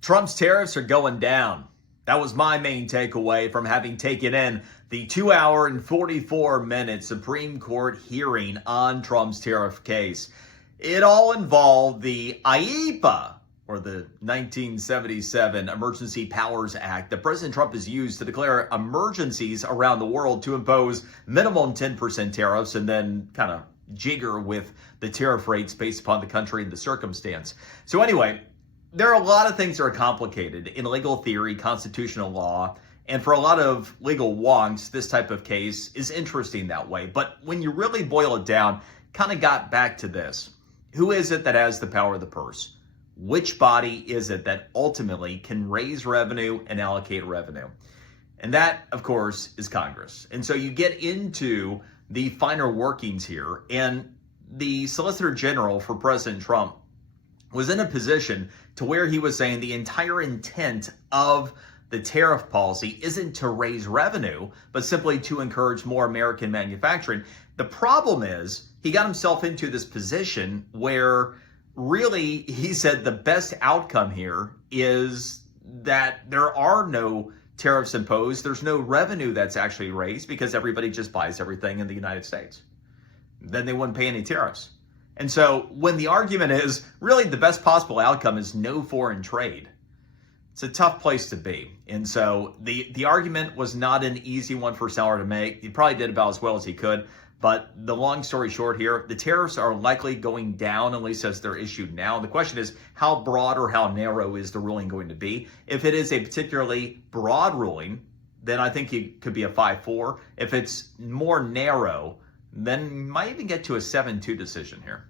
Trump's tariffs are going down. That was my main takeaway from having taken in the 2 hour and 44-minute Supreme Court hearing on Trump's tariff case. It all involved the IEEPA, or the 1977 Emergency Powers Act, that President Trump has used to declare emergencies around the world to impose minimum 10% tariffs and then kind of jigger with the tariff rates based upon the country and the circumstance. So anyway, there are a lot of things that are complicated in legal theory, constitutional law, and for a lot of legal wonks, this type of case is interesting that way. But when you really boil it down, kind of got back to this. Who is it that has the power of the purse? Which body is it that ultimately can raise revenue and allocate revenue? And that, of course, is Congress. And so you get into the finer workings here, and the Solicitor General for President Trump was in a position to where he was saying the entire intent of the tariff policy isn't to raise revenue, but simply to encourage more American manufacturing. The problem is he got himself into this position where really he said the best outcome here is that there are no tariffs imposed. There's no revenue that's actually raised because everybody just buys everything in the United States. Then they wouldn't pay any tariffs. And so when the argument is really the best possible outcome is no foreign trade, it's a tough place to be. And so the argument was not an easy one for Sauer to make. He probably did about as well as he could. But the long story short here, the tariffs are likely going down, at least as they're issued now. The question is, how broad or how narrow is the ruling going to be? If it is a particularly broad ruling, then I think it could be a 5-4. If it's more narrow, then you might even get to a 7-2 decision here.